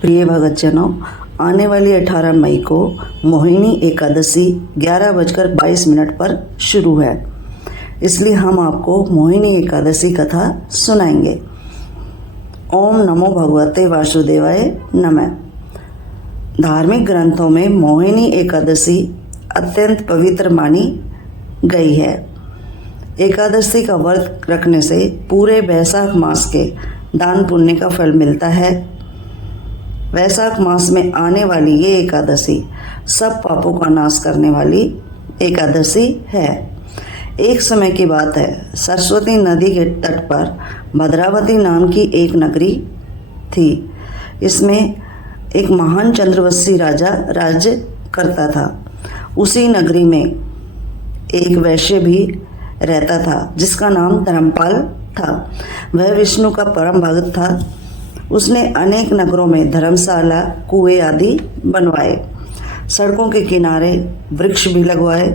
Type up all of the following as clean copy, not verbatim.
प्रिय भक्तजनों, आने वाली 18 मई को मोहिनी एकादशी 11:22 पर शुरू है। इसलिए हम आपको मोहिनी एकादशी कथा सुनाएंगे। ओम नमो भगवते वासुदेवाय नमः। धार्मिक ग्रंथों में मोहिनी एकादशी अत्यंत पवित्र मानी गई है। एकादशी का व्रत रखने से पूरे वैशाख मास के दान पुण्य का फल मिलता है। वैशाख मास में आने वाली ये एकादशी सब पापों का नाश करने वाली एकादशी है। एक समय की बात है, सरस्वती नदी के तट पर भद्रावती नाम की एक नगरी थी। इसमें एक महान चंद्रवंशी राजा राज्य करता था। उसी नगरी में एक वैश्य भी रहता था जिसका नाम धर्मपाल था। वह विष्णु का परम भक्त था। उसने अनेक नगरों में धर्मशाला, कुएं आदि बनवाए। सड़कों के किनारे वृक्ष भी लगवाए।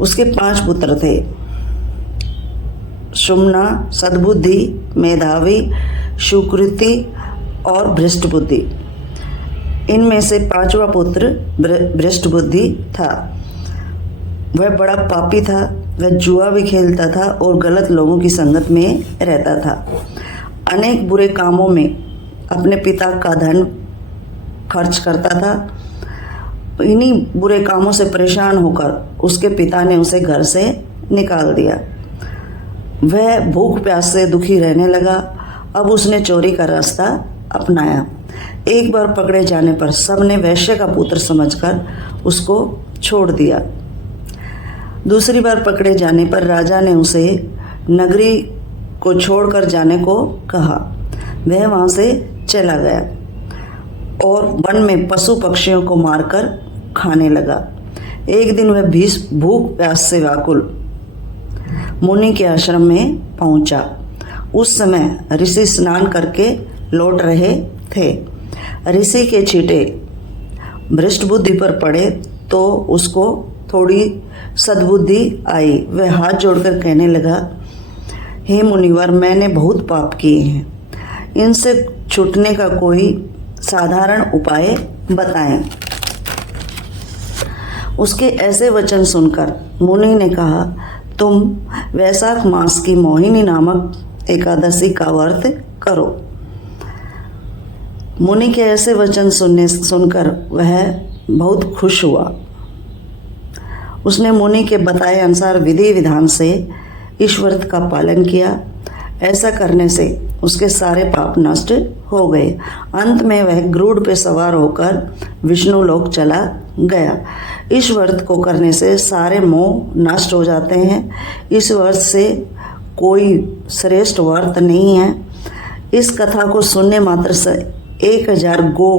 उसके 5 पुत्र थे, सुमना, सद्बुद्धि, मेधावी, सुकृति और भ्रष्ट बुद्धि। इनमें से 5वां पुत्र भ्रष्ट बुद्धि था। वह बड़ा पापी था। वह जुआ भी खेलता था और गलत लोगों की संगत में रहता था। अनेक बुरे कामों में अपने पिता का धन खर्च करता था। इन्हीं बुरे कामों से परेशान होकर उसके पिता ने उसे घर से निकाल दिया। वह भूख प्यास से दुखी रहने लगा। अब उसने चोरी का रास्ता अपनाया। एक बार पकड़े जाने पर सबने वैश्य का पुत्र समझकर उसको छोड़ दिया। दूसरी बार पकड़े जाने पर राजा ने उसे नगरी को छोड़कर जाने को कहा। वह वहां से चला गया और वन में पशु पक्षियों को मारकर खाने लगा। एक दिन वह भूख प्यास से व्याकुल मुनि के आश्रम में पहुंचा। उस समय ऋषि स्नान करके लौट रहे थे। ऋषि के छींटे भ्रष्ट बुद्धि पर पड़े तो उसको थोड़ी सद्बुद्धि आई। वह हाथ जोड़कर कहने लगा, हे मुनिवर, मैंने बहुत पाप किए हैं। इनसे छूटने का कोई साधारण उपाय बताएं। उसके ऐसे वचन सुनकर मुनि ने कहा, तुम वैशाख मास की मोहिनी नामक एकादशी का व्रत करो। मुनि के ऐसे वचन सुनकर वह बहुत खुश हुआ। उसने मुनि के बताए अनुसार विधि विधान से इस व्रत का पालन किया। ऐसा करने से उसके सारे पाप नष्ट हो गए। अंत में वह गरुड़ पे सवार होकर विष्णु लोक चला गया। इस व्रत को करने से सारे मोह नष्ट हो जाते हैं। इस व्रत से कोई श्रेष्ठ व्रत नहीं है। इस कथा को सुनने मात्र से 1000 गो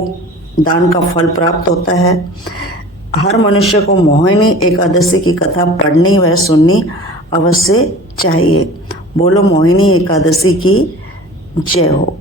दान का फल प्राप्त होता है। हर मनुष्य को मोहिनी एकादशी की कथा पढ़नी व सुननी अवश्य चाहिए। बोलो मोहिनी एकादशी की जय हो।